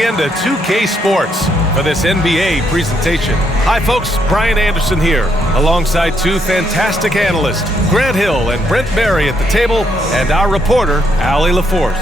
tuning in to 2K Sports for this NBA presentation. Hi, folks. Brian Anderson here, alongside two fantastic analysts, Grant Hill and Brent Barry at the table, and our reporter, Allie LaForce.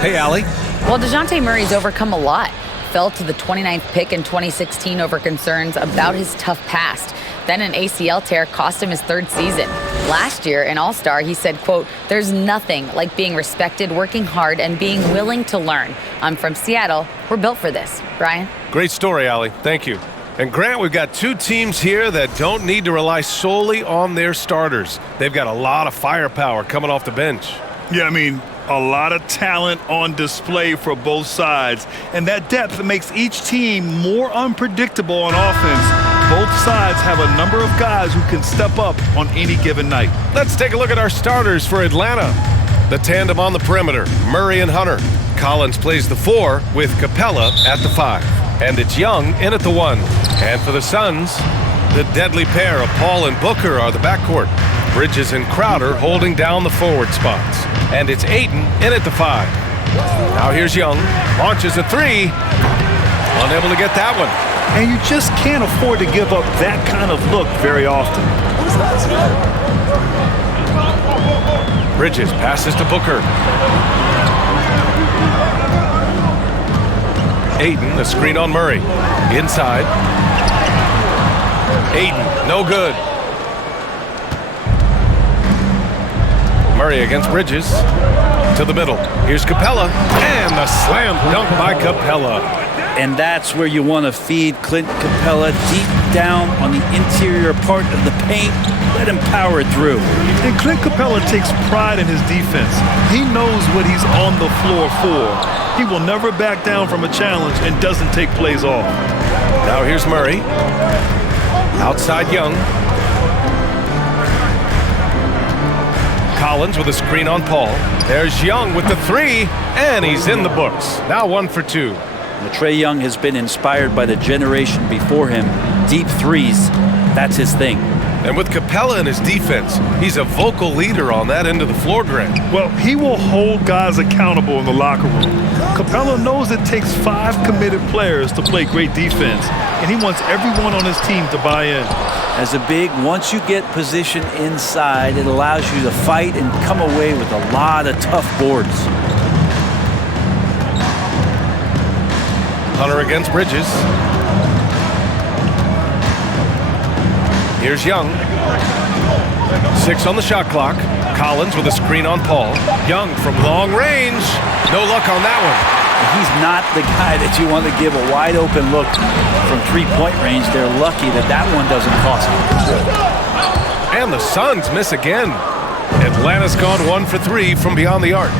Hey, Allie. Well, DeJounte Murray's overcome a lot. Fell to the 29th pick in 2016 over concerns about his tough past. Then an ACL tear cost him his third season. Last year, in All-Star, he said, quote, "There's nothing like being respected, working hard, and being willing to learn. I'm from Seattle. We're built for this." Brian? Great story, Allie. Thank you. And Grant, we've got two teams here that don't need to rely solely on their starters. They've got a lot of firepower coming off the bench. Yeah, I mean, a lot of talent on display for both sides. And that depth makes each team more unpredictable on offense. Both sides have a number of guys who can step up on any given night. Let's take a look at our starters for Atlanta. The tandem on the perimeter, Murray and Hunter. Collins plays the 4 with Capella at the 5. And it's Young in at the 1. And for the Suns, the deadly pair of Paul and Booker are the backcourt. Bridges and Crowder holding down the forward spots. And it's Ayton in at the 5. Now here's Young. Launches a 3. Unable to get that one. And you just can't afford to give up that kind of look very often. Bridges passes to Booker. Ayton, the screen on Murray. Inside. Ayton, no good. Murray against Bridges. To the middle. Here's Capella. And the slam dunk by Capella. And that's where you want to feed Clint Capella, deep down on the interior part of the paint. Let him power it through. And Clint Capella takes pride in his defense. He knows what he's on the floor for. He will never back down from a challenge and doesn't take plays off. Now here's Murray. Outside Young. Collins with a screen on Paul. There's Young with the 3, and he's in the books. Now 1 for 2. Trae Young has been inspired by the generation before him. Deep threes, that's his thing. And with Capella in his defense, he's a vocal leader on that end of the floor, Grant. Well, he will hold guys accountable in the locker room. Capella knows it takes 5 committed players to play great defense, and he wants everyone on his team to buy in. As a big, once you get position inside, it allows you to fight and come away with a lot of tough boards. Hunter against Bridges. Here's Young. 6 on the shot clock. Collins with a screen on Paul. Young from long range. No luck on that one. He's not the guy that you want to give a wide open look from three-point range. They're lucky that that one doesn't cost them. And the Suns miss again. Atlanta's gone 1 for 3 from beyond the arc.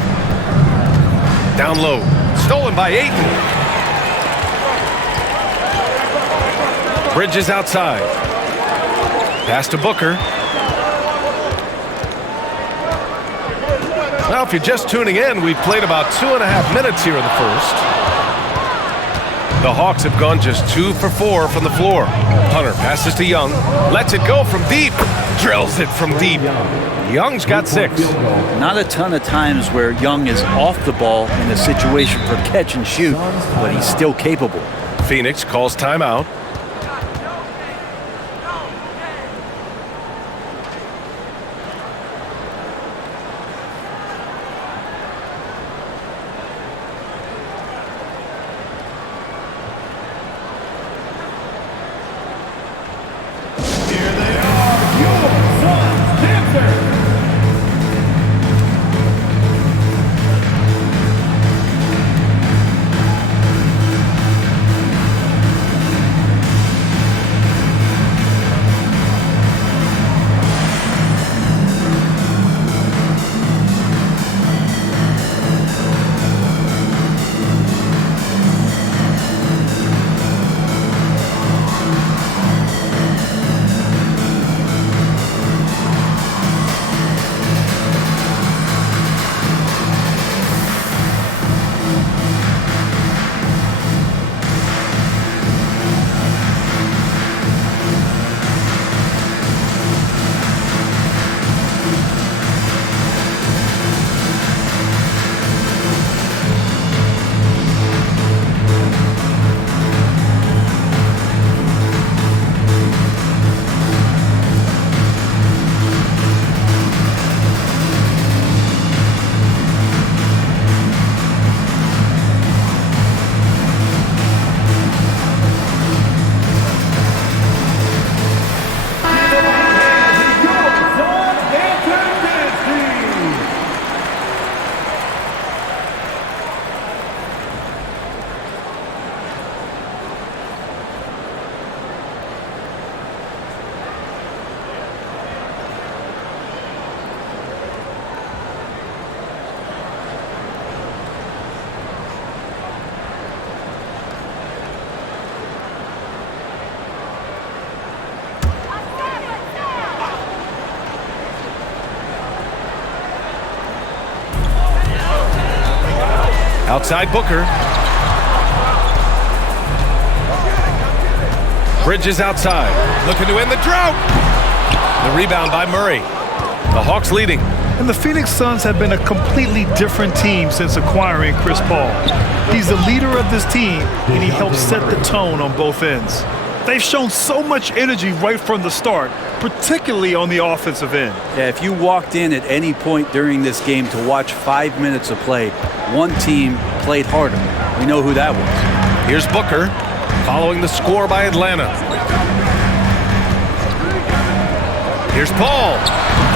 Down low. Stolen by Ayton. Bridges outside. Pass to Booker. Now, if you're just tuning in, we've played about 2.5 minutes here in the first. The Hawks have gone just 2 for 4 from the floor. Hunter passes to Young. Lets it go from deep. Drills it from deep. Young's got 6. Not a ton of times where Young is off the ball in a situation for catch and shoot, but he's still capable. Phoenix calls timeout. Outside Booker. Bridges outside, looking to end the drought. The rebound by Murray. The Hawks leading. And the Phoenix Suns have been a completely different team since acquiring Chris Paul. He's the leader of this team, and he helps set the tone on both ends. They've shown so much energy right from the start, particularly on the offensive end. Yeah, if you walked in at any point during this game to watch 5 minutes of play, one team played harder. We know who that was. Here's Booker, following the score by Atlanta. Here's Paul,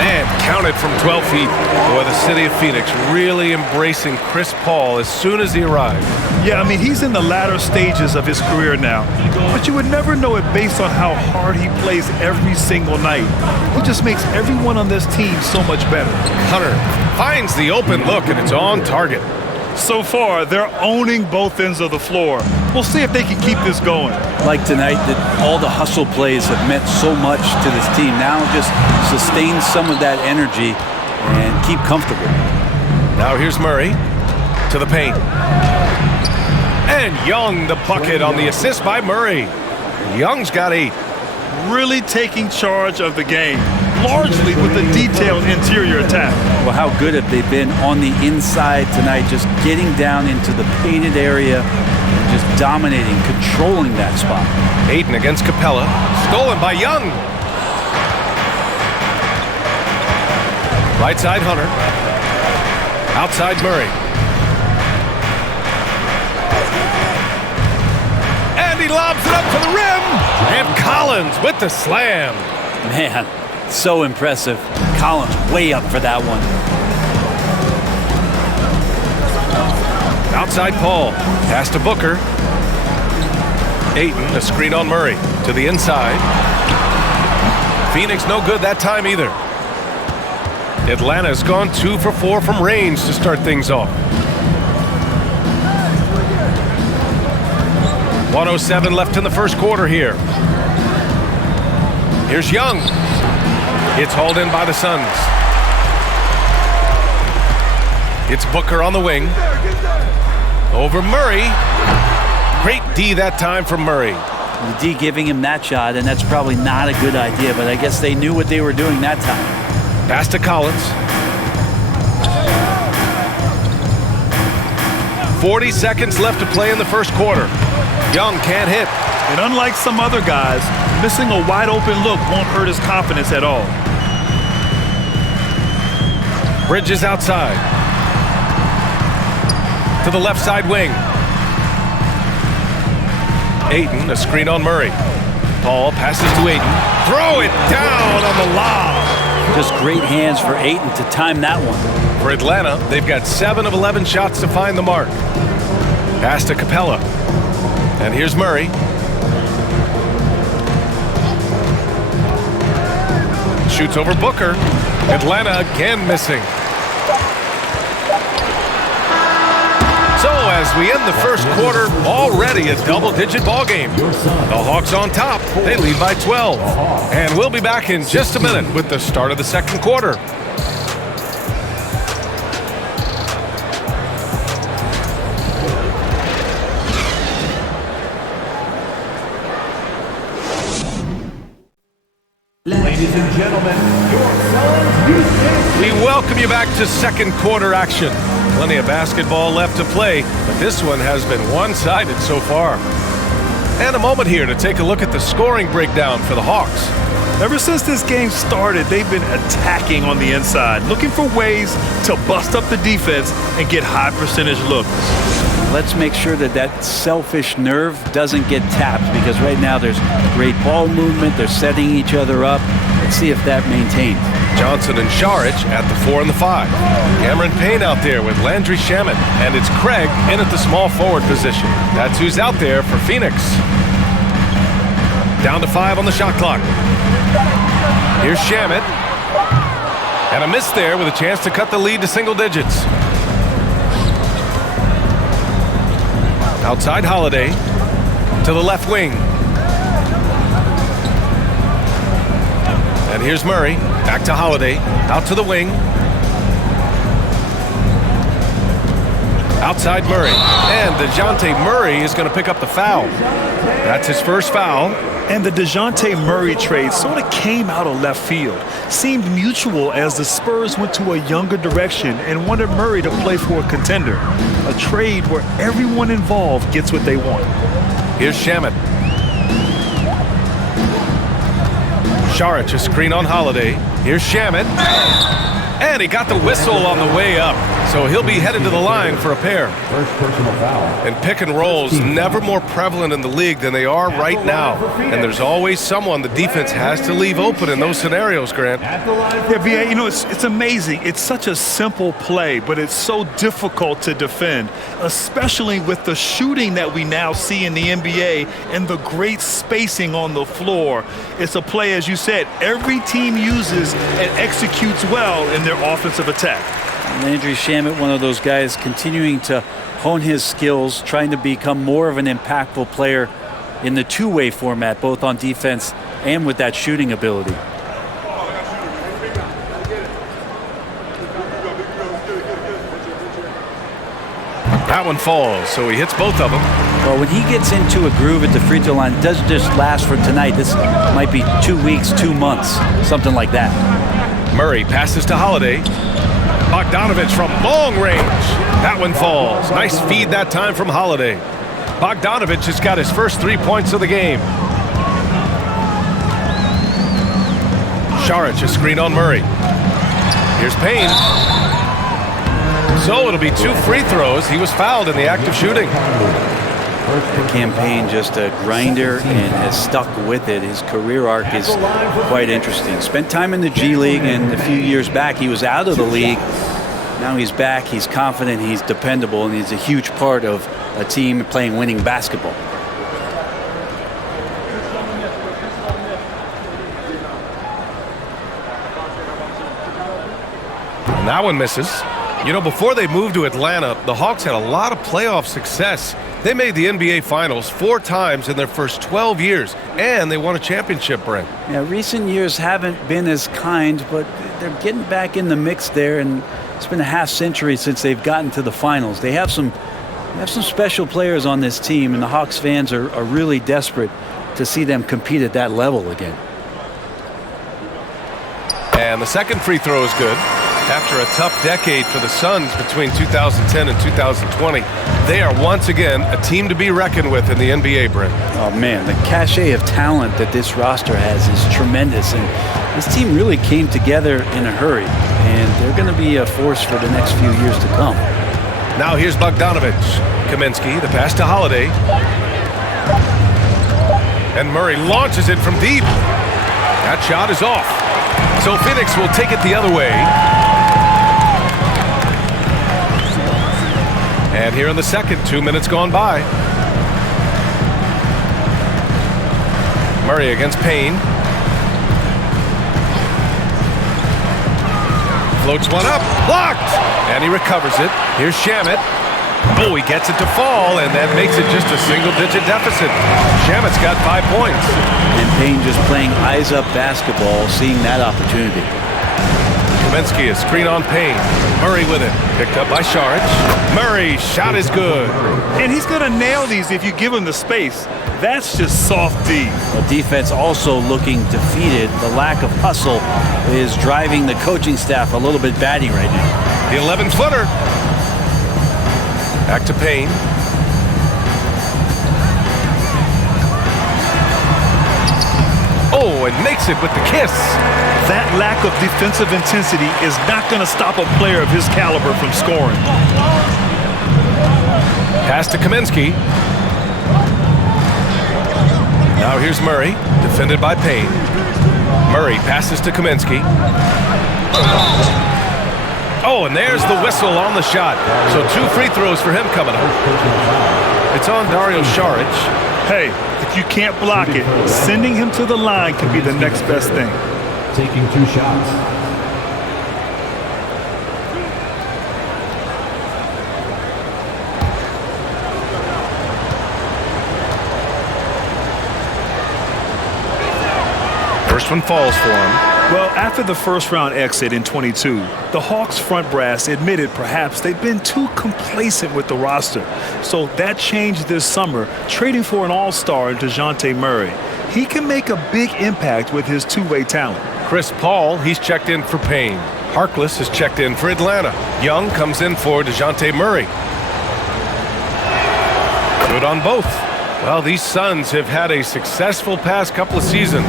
and counted from 12 feet. Boy, the city of Phoenix really embracing Chris Paul as soon as he arrived. Yeah, I mean, he's in the latter stages of his career now, but you would never know it based on how hard he plays every single night. He just makes everyone on this team so much better. Hunter finds the open look, and it's on target. So far, they're owning both ends of the floor. We'll see if they can keep this going. Like tonight, that all the hustle plays have meant so much to this team. Now just sustain some of that energy and keep comfortable. Now here's Murray to the paint. And Young, the bucket on the assist by Murray. Young's got 8. Really taking charge of the game, largely with the detailed interior attack. Well, how good have they been on the inside tonight, just getting down into the painted area, and just dominating, controlling that spot. Ayton against Capella, stolen by Young. Right side Hunter, outside Murray. And he lobs it up to the rim, and Collins with the slam. Man, so impressive. Collins way up for that one. Outside Paul, pass to Booker. Ayton, a screen on Murray, to the inside. Phoenix no good that time either. Atlanta's gone 2 for 4 from range to start things off. 1:07 left in the first quarter here. Here's Young. It's hauled in by the Suns. It's Booker on the wing. Over Murray. Great D that time from Murray. The D giving him that shot, and that's probably not a good idea, but I guess they knew what they were doing that time. Pass to Collins. 40 seconds left to play in the first quarter. Young can't hit. And unlike some other guys, missing a wide open look won't hurt his confidence at all. Bridges outside. To the left side wing. Ayton, a screen on Murray. Paul passes to Ayton. Throw it down on the lob. Just great hands for Ayton to time that one. For Atlanta, they've got 7 of 11 shots to find the mark. Pass to Capella. And here's Murray. Shoots over Booker. Atlanta again missing. So as we end the first quarter, already a double-digit ball game. The Hawks on top. They lead by 12. And we'll be back in just a minute with the start of the second quarter. Ladies and gentlemen, your Suns Houston. We welcome you back to second quarter action. Plenty of basketball left to play, but this one has been one-sided so far. And a moment here to take a look at the scoring breakdown for the Hawks. Ever since this game started, they've been attacking on the inside, looking for ways to bust up the defense and get high percentage looks. Let's make sure that that selfish nerve doesn't get tapped, because right now there's great ball movement. They're setting each other up. Let's see if that maintains. Johnson and Saric at the 4 and the 5. Cameron Payne out there with Landry Shamet. And it's Craig in at the small forward position. That's who's out there for Phoenix. Down to 5 on the shot clock. Here's Shamet. And a miss there with a chance to cut the lead to single digits. Outside Holiday to the left wing. And here's Murray, back to Holiday, out to the wing. Outside Murray. And DeJounte Murray is going to pick up the foul. That's his first foul. And the DeJounte Murray trade sort of came out of left field. Seemed mutual as the Spurs went to a younger direction and wanted Murray to play for a contender. A trade where everyone involved gets what they want. Here's Shamet. Saric, a screen on Holiday. Here's Shamet. And he got the whistle on the way up. So he'll be headed to the line for a pair. First personal foul. And pick and rolls never more prevalent in the league than they are right now. And there's always someone the defense has to leave open in those scenarios, Grant. Yeah, B.A., you know, it's amazing. It's such a simple play, but it's so difficult to defend, especially with the shooting that we now see in the NBA and the great spacing on the floor. It's a play, as you said, every team uses and executes well in their offensive attack. Landry Shamet, one of those guys continuing to hone his skills, trying to become more of an impactful player in the two-way format, both on defense and with that shooting ability. That one falls, so he hits both of them. Well, when he gets into a groove at the free throw line, it doesn't just last for tonight. This might be 2 weeks, 2 months, something like that. Murray passes to Holiday. Bogdanovich from long range. That one falls. Nice feed that time from Holiday. Bogdanovich has got his first 3 points of the game. Saric, a screen on Murray. Here's Payne. So it'll be 2 free throws. He was fouled in the act of shooting. Cam Payne, just a grinder and has stuck with it. His career arc is quite interesting. Spent time in the G League, and a few years back he was out of the league. Now he's back, he's confident, he's dependable, and he's a huge part of a team playing winning basketball. And that one misses. You know, before they moved to Atlanta, the Hawks had a lot of playoff success. They made the NBA Finals 4 times in their first 12 years, and they won a championship, Brent. Yeah, recent years haven't been as kind, but they're getting back in the mix there, and it's been a half century since they've gotten to the finals. They have some special players on this team, and the Hawks fans are really desperate to see them compete at that level again. And the second free throw is good. After a tough decade for the Suns between 2010 and 2020, they are once again a team to be reckoned with in the NBA, Brent. Oh, man, the cachet of talent that this roster has is tremendous, and this team really came together in a hurry, and they're going to be a force for the next few years to come. Now here's Bogdanovich. Kaminsky, the pass to Holiday. And Murray launches it from deep. That shot is off. So Phoenix will take it the other way. And here in the second, 2 minutes gone by. Murray against Payne. Floats one up, blocked! And he recovers it. Here's Shamet. Oh, he gets it to fall, and that makes it just a single-digit deficit. Shamet's got 5 points. And Payne just playing eyes-up basketball, seeing that opportunity. Kaminsky, a screen on Payne. Murray with it. Picked up by Saric. Murray, shot is good. And he's going to nail these if you give him the space. That's just soft D. Well, defense also looking defeated. The lack of hustle is driving the coaching staff a little bit batty right now. The 11-footer. Back to Payne. Oh, and makes it with the kiss. That lack of defensive intensity is not going to stop a player of his caliber from scoring. Pass to Kaminsky. Now here's Murray, defended by Payne. Murray passes to Kaminsky. Oh, and there's the whistle on the shot. So 2 free throws for him coming up. It's on Dario Saric. Hey, if you can't block it, sending him to the line can be the next best thing. Taking 2 shots. First one falls for him. Well, after the first-round exit in 22, the Hawks front brass admitted perhaps they'd been too complacent with the roster. So that changed this summer, trading for an all-star in DeJounte Murray. He can make a big impact with his two-way talent. Chris Paul, he's checked in for Payne. Harkless has checked in for Atlanta. Young comes in for DeJounte Murray. Good on both. Well, these Suns have had a successful past couple of seasons.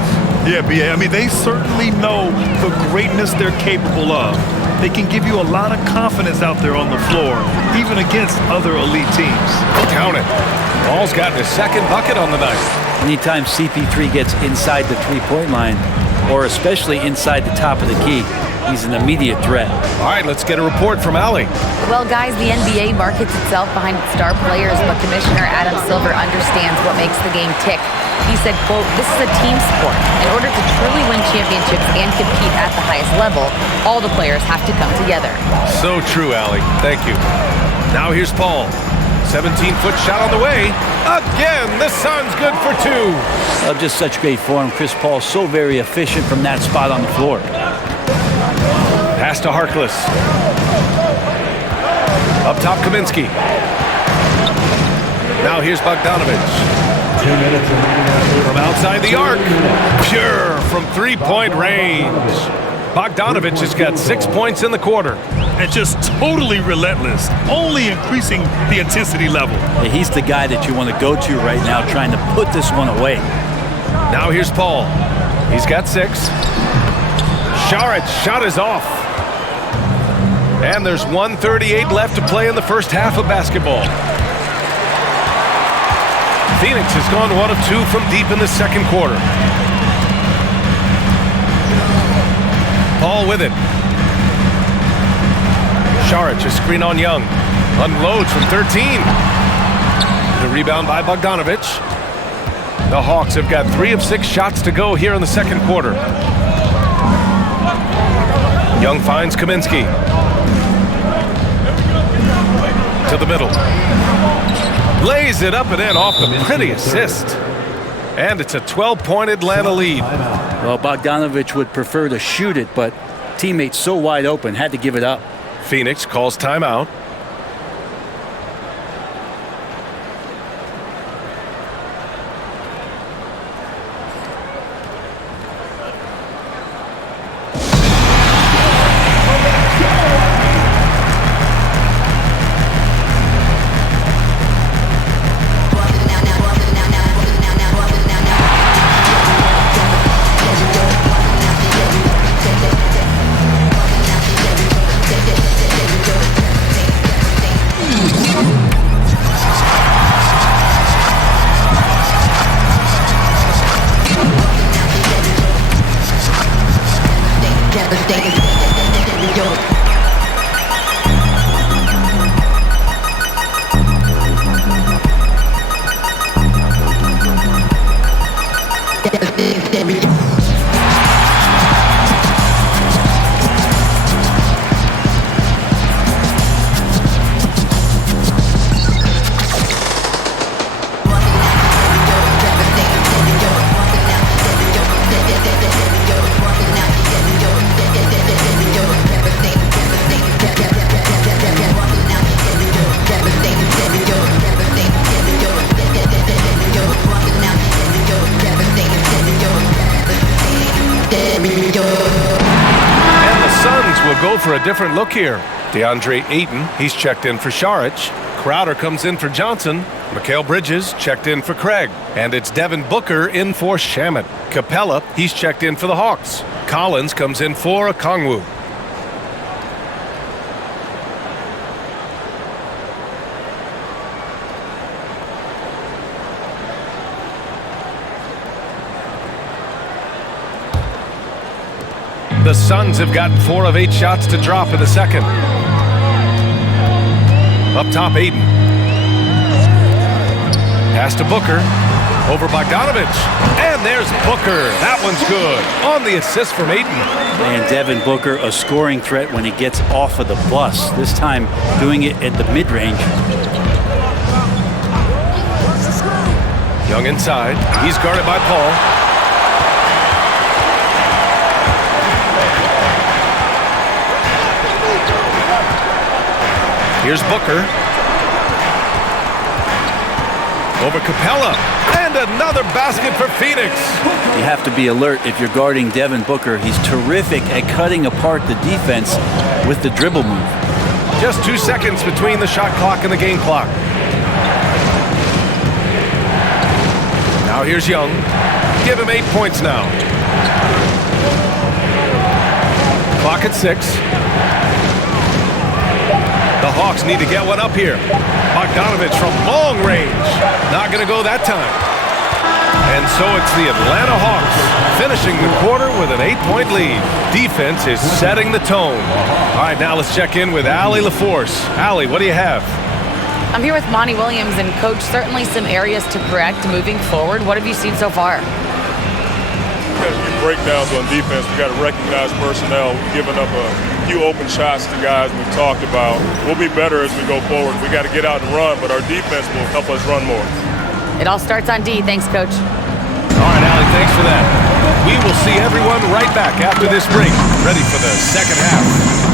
Yeah, B.A. I mean, they certainly know the greatness they're capable of. They can give you a lot of confidence out there on the floor, even against other elite teams. Count it. Paul's gotten his second bucket on the night. Anytime CP3 gets inside the three-point line, or especially inside the top of the key, he's an immediate threat. All right, let's get a report from Allie. Well, guys, the NBA markets itself behind its star players, but Commissioner Adam Silver understands what makes the game tick. He said, quote, "This is a team sport. In order to truly win championships and compete at the highest level, all the players have to come together." So true, Allie. Thank you. Now here's Paul. 17-foot shot on the way. Again, the Suns good for two. Just such great form. Chris Paul so very efficient from that spot on the floor. Pass to Harkless. Up top, Kaminsky. Now here's Bogdanovich. 2 minutes remaining. From outside the arc. Pure from three-point range. Bogdanovich has got 6 points in the quarter. And just totally relentless, only increasing the intensity level. Yeah, he's the guy that you want to go to right now, trying to put this one away. Now here's Paul. He's got 6. Saric shot is off. And there's 1:38 left to play in the first half of basketball. Phoenix has gone 1 of 2 from deep in the second quarter. Paul with it. Saric, a screen on Young. Unloads from 13. The rebound by Bogdanovich. The Hawks have got 3 of 6 shots to go here in the second quarter. Young finds Kaminsky. To the middle. Lays it up and in off the pretty assist. And it's a 12-point Atlanta lead. Well, Bogdanovich would prefer to shoot it, but teammates so wide open, had to give it up. Phoenix calls timeout. Go for a different look here. DeAndre Ayton, he's checked in for Saric. Crowder comes in for Johnson. Mikal Bridges checked in for Craig. And it's Devin Booker in for Shamet. Capella, he's checked in for the Hawks. Collins comes in for Okongwu. The Suns have gotten 4 of 8 shots to drop in the second. Up top, Ayton. Pass to Booker. Over Bogdanovich. And there's Booker. That one's good. On the assist from Ayton. And Devin Booker, a scoring threat when he gets off of the bus. This time doing it at the mid-range. Young inside. He's guarded by Paul. Here's Booker. Over Capella. And another basket for Phoenix. You have to be alert if you're guarding Devin Booker. He's terrific at cutting apart the defense with the dribble move. Just 2 seconds between the shot clock and the game clock. Now here's Young. Give him 8 points now. Clock at 6. The Hawks need to get one up here. Bogdanovich from long range. Not going to go that time. And so it's the Atlanta Hawks finishing the quarter with an 8-point lead. Defense is setting the tone. All right, now let's check in with Allie LaForce. Allie, what do you have? I'm here with Monty Williams, and Coach, certainly some areas to correct moving forward. What have you seen so far? Breakdowns on defense. We got to recognize personnel. We've given up a few open shots to guys we've talked about. We'll be better as we go forward. We got to get out and run, but our defense will help us run more. It all starts on D. Thanks, Coach. All right, Allie, thanks for that. We will see everyone right back after this break, ready for the second half.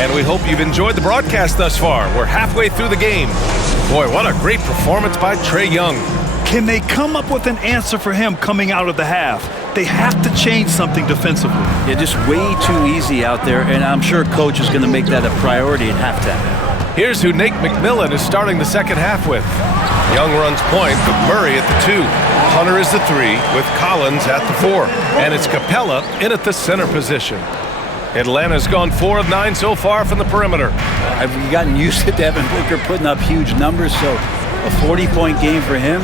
And we hope you've enjoyed the broadcast thus far. We're halfway through the game. Boy, what a great performance by Trae Young. Can they come up with an answer for him coming out of the half? They have to change something defensively. Yeah, just way too easy out there, and I'm sure Coach is going to make that a priority at halftime. Here's who Nate McMillan is starting the second half with. Young runs point with Murray at the 2. Hunter is the 3 with Collins at the 4. And it's Capella in at the center position. Atlanta's gone 4 of 9 so far from the perimeter. I've gotten used to Devin Booker putting up huge numbers, so a 40-point game for him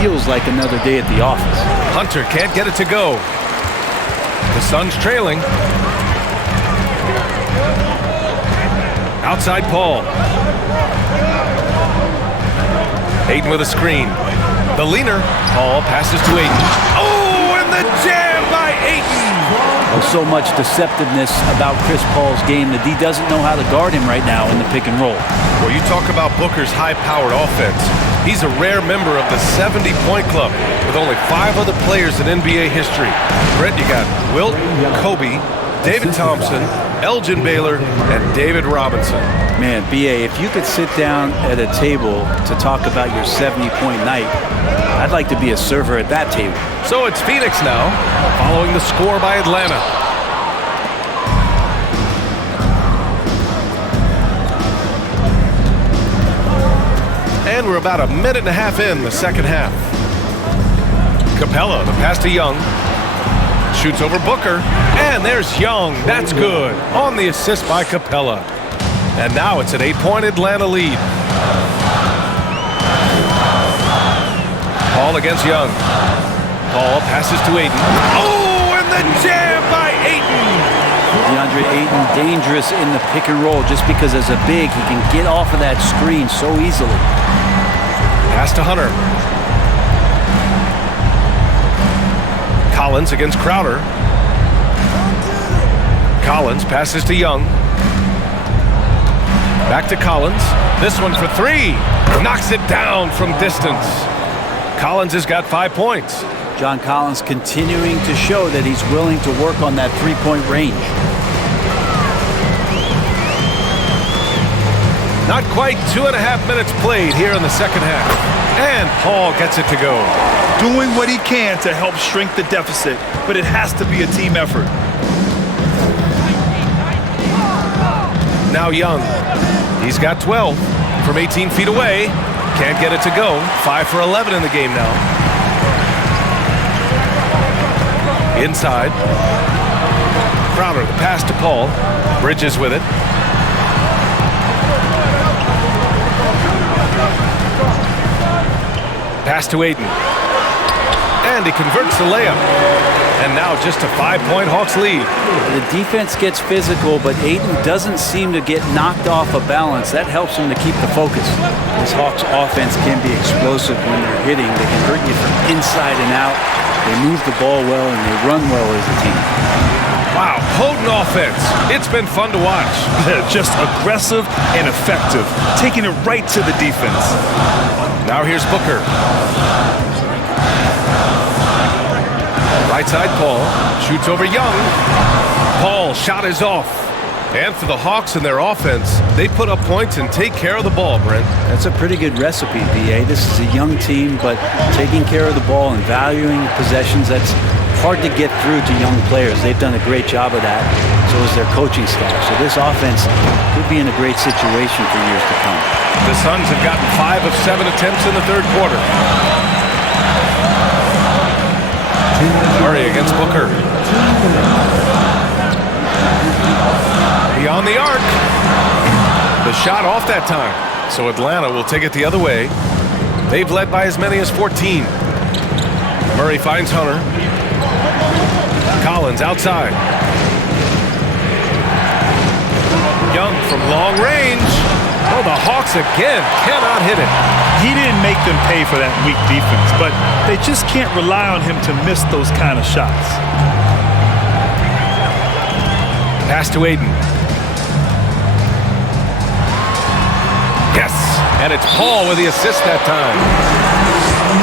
feels like another day at the office. Hunter can't get it to go. The Suns trailing. Outside Paul. Ayton with a screen. The leaner. Paul passes to Ayton. Oh, and the jam by Ayton. Oh, so much deceptiveness about Chris Paul's game that he doesn't know how to guard him right now in the pick and roll. Well, you talk about Booker's high-powered offense. He's a rare member of the 70-point club with only 5 other players in NBA history. Brett, you got Wilt, Kobe, David Thompson, Elgin Baylor, and David Robinson. Man, B.A., if you could sit down at a table to talk about your 70-point night, I'd like to be a server at that table. So it's Phoenix now, following the score by Atlanta. And we're about a minute and a half in the second half. Capella, the pass to Young. Shoots over Booker. And there's Young. That's good. On the assist by Capella. And now it's an 8-point Atlanta lead. Paul against Young. Paul passes to Ayton. Oh, and the jam by Ayton. DeAndre Ayton dangerous in the pick and roll just because as a big, he can get off of that screen so easily. Pass to Hunter. Collins against Crowder. Collins passes to Young. Back to Collins. This one for 3. Knocks it down from distance. Collins has got 5 points. John Collins continuing to show that he's willing to work on that three-point range. Not quite 2.5 minutes played here in the second half. And Paul gets it to go. Doing what he can to help shrink the deficit, but it has to be a team effort. Now Young. He's got 12 from 18 feet away. Can't get it to go. 5 for 11 in the game now. Inside. Crowder, the pass to Paul. Bridges with it. Pass to Ayton. And he converts the layup. And now just a 5-point Hawks lead. The defense gets physical, but Ayton doesn't seem to get knocked off of balance. That helps him to keep the focus. This Hawks offense can be explosive when they're hitting. They can hurt you from inside and out. They move the ball well, and they run well as a team. Wow, potent offense. It's been fun to watch. Just aggressive and effective, taking it right to the defense. Now here's Booker. Right side Paul. Shoots over Young. Paul shot is off. And for the Hawks and their offense, they put up points and take care of the ball, Brent. That's a pretty good recipe, B.A. This is a young team, but taking care of the ball and valuing possessions, that's hard to get through to young players. They've done a great job of that. So is their coaching staff. So this offense could be in a great situation for years to come. The Suns have gotten 5 of 7 attempts in the third quarter. Murray against Booker. Beyond the arc. The shot off that time. So Atlanta will take it the other way. They've led by as many as 14. Murray finds Hunter. Collins outside. Young from long range. Oh, the Hawks again cannot hit it. He didn't make them pay for that weak defense, but they just can't rely on him to miss those kind of shots. Pass to Ayton. Yes, and it's Paul with the assist that time.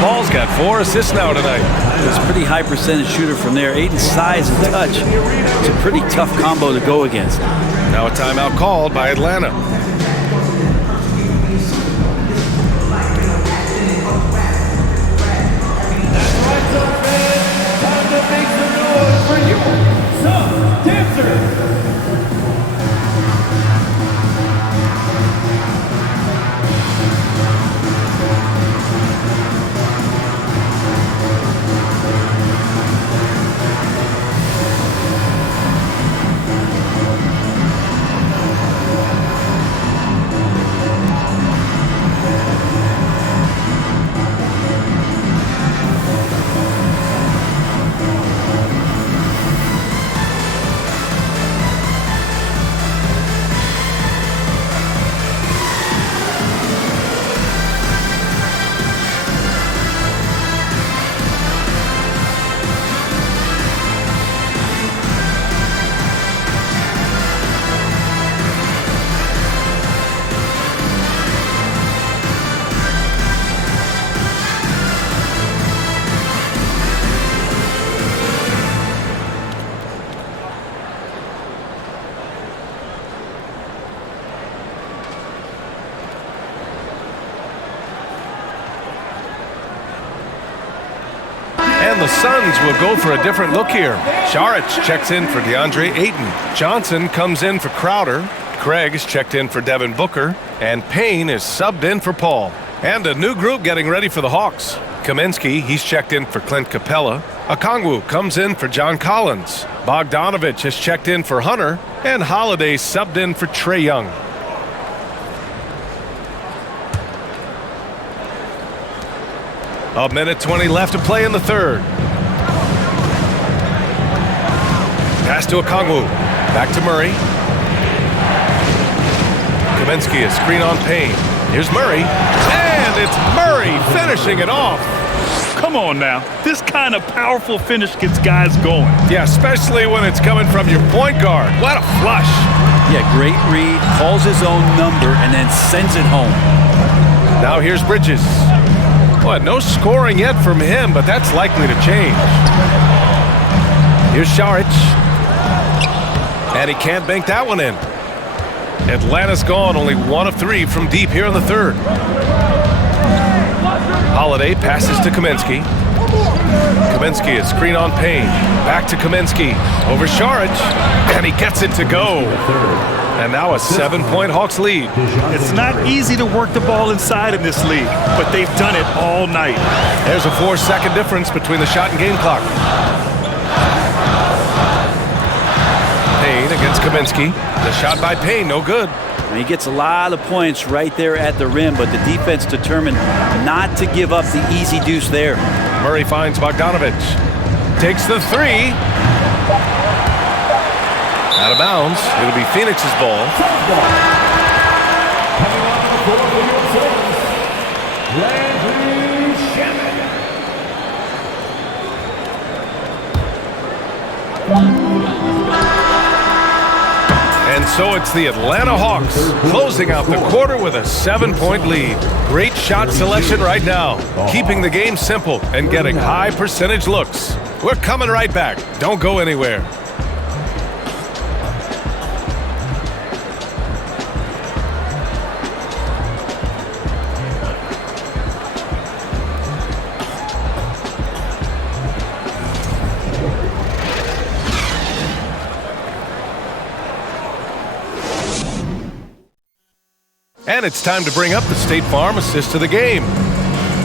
Paul's got 4 assists now tonight. It's a pretty high percentage shooter from there. Ayton's size and touch. It's a pretty tough combo to go against. Now a timeout called by Atlanta. Time to make some noise for your Sun Dancers. And the Suns will go for a different look here. Saric checks in for DeAndre Ayton. Johnson comes in for Crowder. Craig is checked in for Devin Booker. And Payne is subbed in for Paul. And a new group getting ready for the Hawks. Kaminsky, he's checked in for Clint Capella. Okongwu comes in for John Collins. Bogdanovich has checked in for Hunter. And Holiday subbed in for Trae Young. 1:20 left to play in the third. Pass to Okongwu. Back to Murray. Kaminsky, a screen on Payne. Here's Murray. And it's Murray finishing it off. Come on now. This kind of powerful finish gets guys going. Yeah, especially when it's coming from your point guard. What a flush. Yeah, great read. Calls his own number and then sends it home. Now here's Bridges. Well, no scoring yet from him, but that's likely to change. Here's Šarić. And he can't bank that one in. Atlanta's gone only 1 of 3 from deep here in the third. Holiday passes to Kaminsky. Kaminsky, a screen on Payne. Back to Kaminsky. Over Šarić. And he gets it to go. And now a 7-point Hawks lead. It's not easy to work the ball inside in this league, but they've done it all night. There's a 4-second difference between the shot and game clock. Payne against Kaminsky. The shot by Payne, no good. And he gets a lot of points right there at the rim, but the defense determined not to give up the easy deuce there. Murray finds Bogdanovic. Takes the three. Out of bounds. It'll be Phoenix's ball. And so it's the Atlanta Hawks closing out the quarter with a 7-point lead. Great shot selection right now, keeping the game simple and getting high percentage looks. We're coming right back. Don't go anywhere. And it's time to bring up the State Farm assist to the game.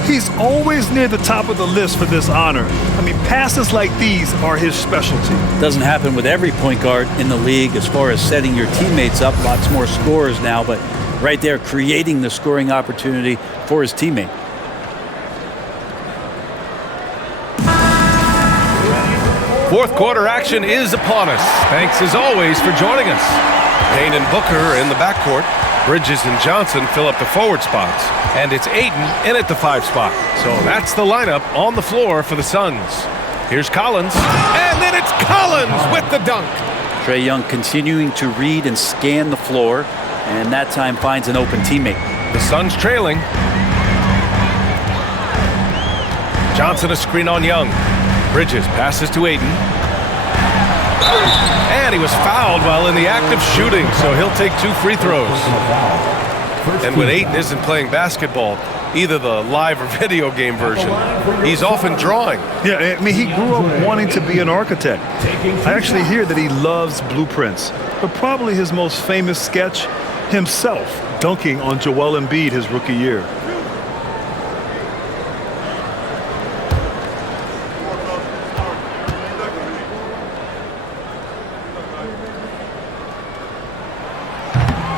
He's always near the top of the list for this honor. I mean, passes like these are his specialty. Doesn't happen with every point guard in the league as far as setting your teammates up. Lots more scorers now, but right there creating the scoring opportunity for his teammate. Fourth quarter action is upon us. Thanks as always for joining us. Payne and Booker in the backcourt. Bridges and Johnson fill up the forward spots. And it's Ayton in at the 5 spot. So that's the lineup on the floor for the Suns. Here's Collins. And then it's Collins with the dunk. Trae Young continuing to read and scan the floor, and that time finds an open teammate. The Suns trailing. Johnson a screen on Young. Bridges passes to Ayton. And he was fouled while in the act of shooting, so he'll take 2 free throws. And when Ayton isn't playing basketball, either the live or video game version, he's often drawing. Yeah, I mean, he grew up wanting to be an architect. I actually hear that he loves blueprints, but probably his most famous sketch, himself dunking on Joel Embiid his rookie year.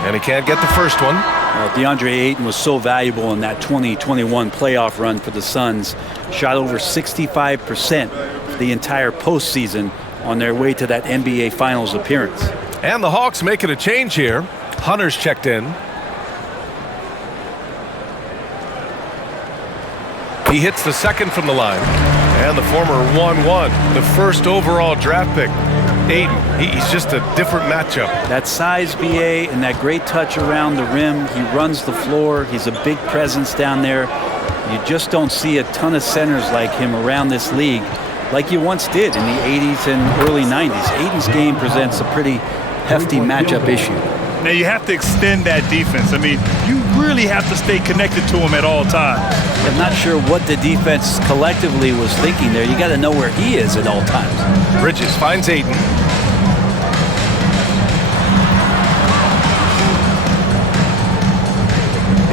And he can't get the first one. DeAndre Ayton was so valuable in that 2021 playoff run for the Suns. Shot over 65% the entire postseason on their way to that NBA Finals appearance. And the Hawks making a change here. Hunter's checked in. He hits the second from the line. And the former 1-1, the first overall draft pick. Ayton, he's just a different matchup. That size, BA, and that great touch around the rim. He runs the floor. He's a big presence down there. You just don't see a ton of centers like him around this league like you once did in the 80s and early 90s. Ayton's game presents a pretty hefty matchup issue. Now you have to extend that defense. I mean, you really have to stay connected to him at all times. I'm not sure what the defense collectively was thinking there. You got to know where he is at all times. Bridges finds Ayton.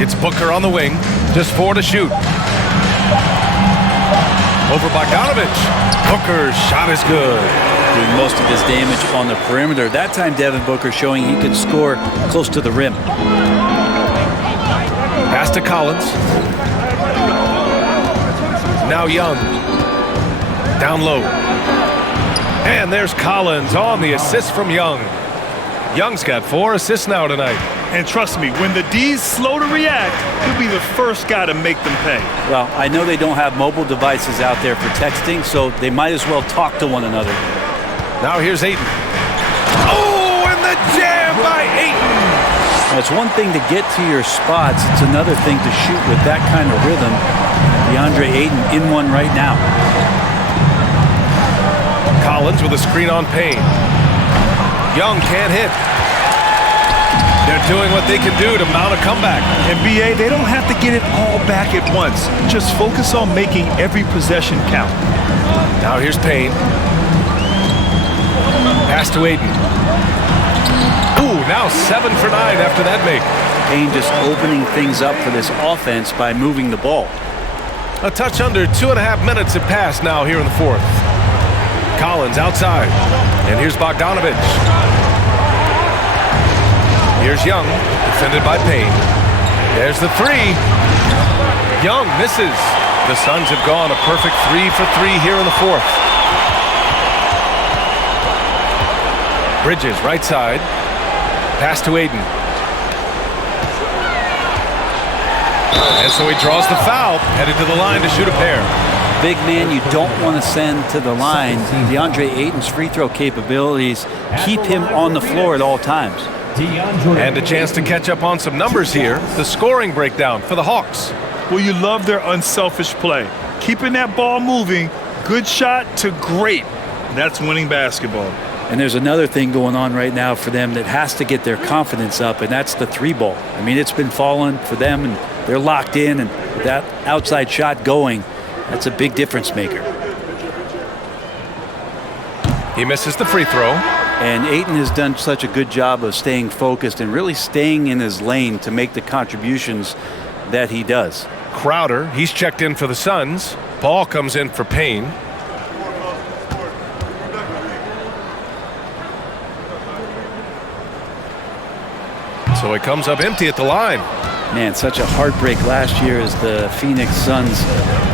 It's Booker on the wing. Just 4 to shoot. Over Bogdanovic. Booker's shot is good. Doing most of his damage on the perimeter. That time Devin Booker showing he can score close to the rim. Pass to Collins. Now Young. Down low. And there's Collins on the assist from Young. Young's got 4 assists now tonight. And trust me, when the D's slow to react, he'll be the first guy to make them pay. Well, I know they don't have mobile devices out there for texting, so they might as well talk to one another. Now here's Ayton. Oh, and the jam by Ayton. Now, it's one thing to get to your spots. It's another thing to shoot with that kind of rhythm. DeAndre Ayton in one right now. Collins with a screen on Payne. Young can't hit. They're doing what they can do to mount a comeback. And BA, they don't have to get it all back at once. Just focus on making every possession count. Now here's Payne. Pass to Ayton. Ooh, now 7 for 9 after that make. Payne just opening things up for this offense by moving the ball. A touch under 2.5 minutes have passed now here in the fourth. Collins outside. And here's Bogdanovich. Here's Young, defended by Payne. There's the 3. Young misses. The Suns have gone a perfect 3 for 3 here in the fourth. Bridges, right side. Pass to Ayton. And so he draws the foul, headed to the line to shoot a pair. Big man you don't want to send to the line. DeAndre Ayton's free throw capabilities keep him on the floor at all times. And a chance to catch up on some numbers here. The scoring breakdown for the Hawks. Well, you love their unselfish play. Keeping that ball moving, good shot to great. That's winning basketball. And there's another thing going on right now for them that has to get their confidence up, and that's the 3-ball. I mean, it's been falling for them, and they're locked in, and that outside shot going, that's a big difference maker. He misses the free throw. And Ayton has done such a good job of staying focused and really staying in his lane to make the contributions that he does. Crowder, he's checked in for the Suns. Ball comes in for Payne. So it comes up empty at the line. Man, such a heartbreak last year as the Phoenix Suns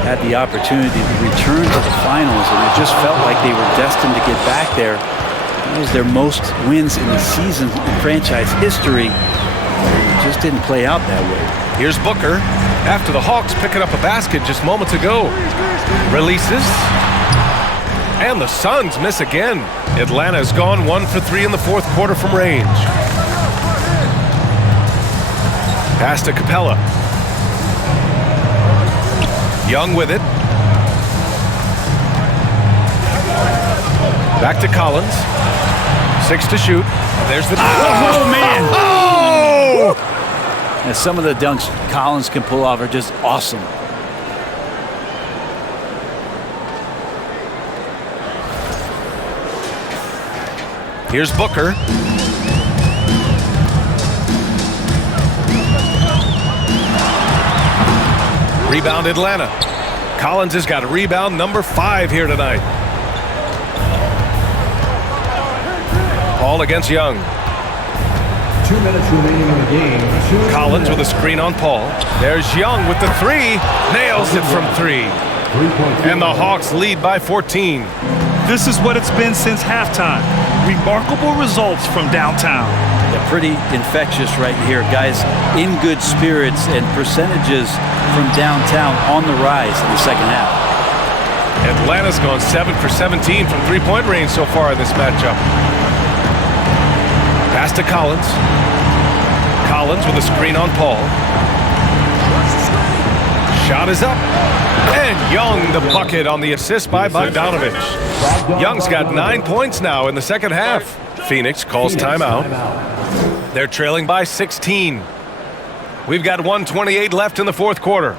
had the opportunity to return to the finals, and it just felt like they were destined to get back there. That was their most wins in the season in franchise history. It just didn't play out that way. Here's Booker after the Hawks picking up a basket just moments ago. Releases. And the Suns miss again. Atlanta's gone 1 for 3 in the fourth quarter from range. Pass to Capella. Young with it. Back to Collins. 6 to shoot. There's the... Oh, man! Oh! And some of the dunks Collins can pull off are just awesome. Here's Booker. Rebound Atlanta. Collins has got a rebound number 5 here tonight. Paul against Young. 2 minutes remaining in the game. Collins with a screen on Paul. There's Young with the 3. Nails it from 3. And the Hawks lead by 14. This is what it's been since halftime. Remarkable results from downtown. Yeah, pretty infectious right here. Guys in good spirits and percentages from downtown on the rise in the second half. Atlanta's gone 7 for 17 from three-point range so far in this matchup. Pass to Collins. Collins with a screen on Paul. Shot is up. And Young the bucket on the assist by Bogdanovich. Young's got 9 points now in the second half. Phoenix calls timeout. They're trailing by 16. We've got 1:28 left in the fourth quarter.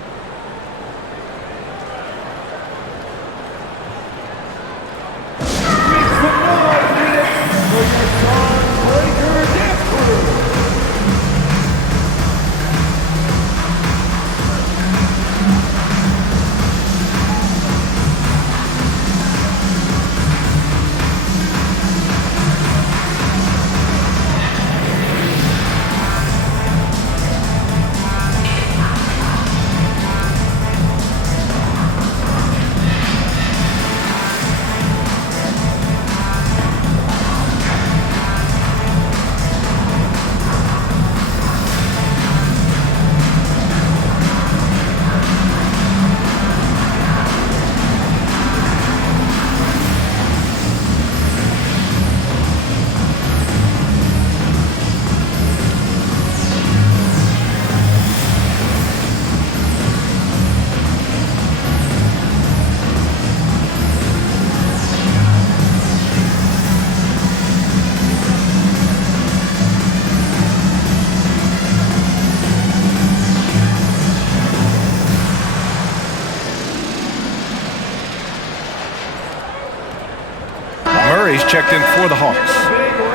Murray's checked in for the Hawks.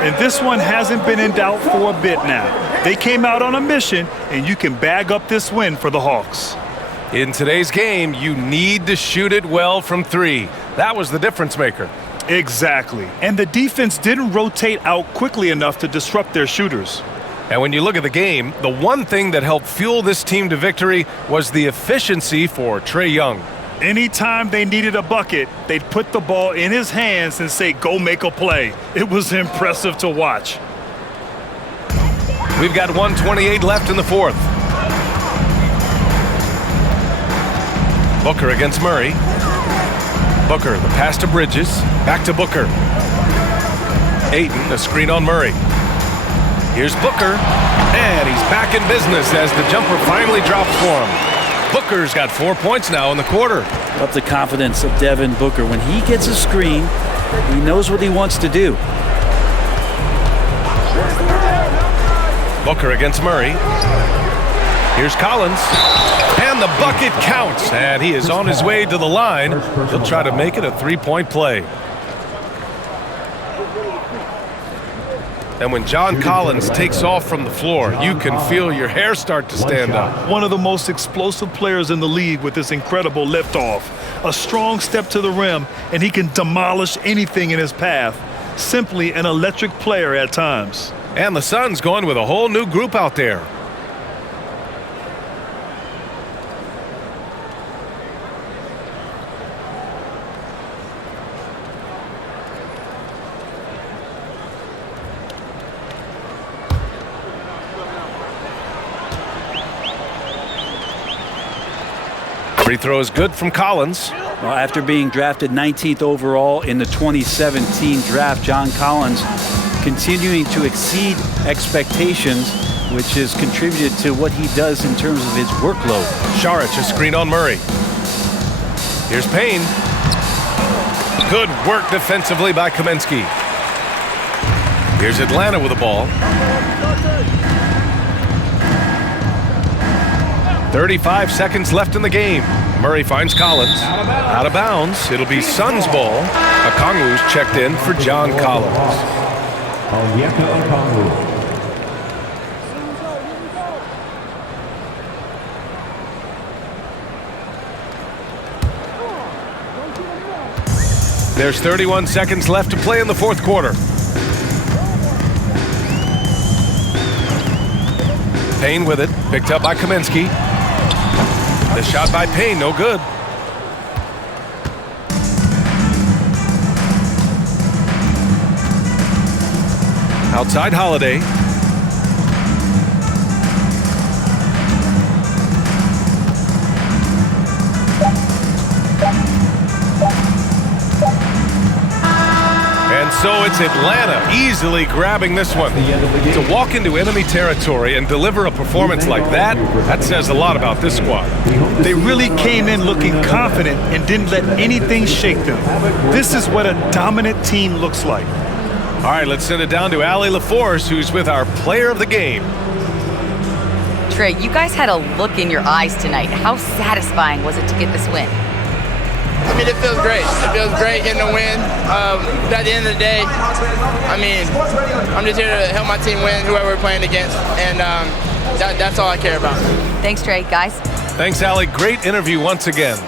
And this one hasn't been in doubt for a bit now. They came out on a mission, and you can bag up this win for the Hawks. In today's game, you need to shoot it well from three. That was the difference maker. Exactly. And the defense didn't rotate out quickly enough to disrupt their shooters. And when you look at the game, the one thing that helped fuel this team to victory was the efficiency for Trae Young. Anytime they needed a bucket, they'd put the ball in his hands and say, go make a play. It was impressive to watch. We've got 1:28 left in the fourth. Booker against Murray. Booker, the pass to Bridges. Back to Booker. Ayton, a screen on Murray. Here's Booker, and he's back in business as the jumper finally drops for him. Booker's got 4 points now in the quarter. Love the confidence of Devin Booker. When he gets a screen, he knows what he wants to do. Booker against Murray. Here's Collins, and the bucket counts, and he is on his way to the line. He'll try to make it a three-point play. And when John Collins takes off from the floor, you can feel your hair start to stand up. One of the most explosive players in the league with this incredible liftoff. A strong step to the rim, and he can demolish anything in his path. Simply an electric player at times. And the Suns going with a whole new group out there. Free throw is good from Collins. Well, after being drafted 19th overall in the 2017 draft, John Collins continuing to exceed expectations, which has contributed to what he does in terms of his workload. Saric, a screen on Murray. Here's Payne. Good work defensively by Kaminsky. Here's Atlanta with the ball. 35 seconds left in the game. Murray finds Collins. Out of bounds. It'll be Suns ball. Okongwu's checked in for John Collins. There's 31 seconds left to play in the fourth quarter. Payne with it. Picked up by Kaminsky. The shot by Payne, no good. Outside Holiday. And so it's Atlanta easily grabbing this one. To walk into enemy territory and deliver a performance like that, that says a lot about this squad. They really came in looking confident and didn't let anything shake them. This is what a dominant team looks like. All right, let's send it down to Allie LaForce, who's with our player of the game. Trae, you guys had a look in your eyes tonight. How satisfying was it to get this win? I mean, it feels great. It feels great getting a win. But at the end of the day, I mean, I'm just here to help my team win, whoever we're playing against, and that's all I care about. Thanks, Trae. Guys. Thanks, Allie. Great interview once again.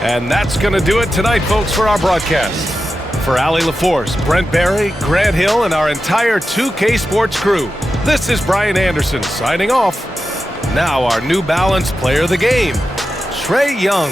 And that's going to do it tonight, folks, for our broadcast. For Allie LaForce, Brent Barry, Grant Hill, and our entire 2K Sports crew, this is Brian Anderson signing off. Now our New Balance player of the game, Trae Young.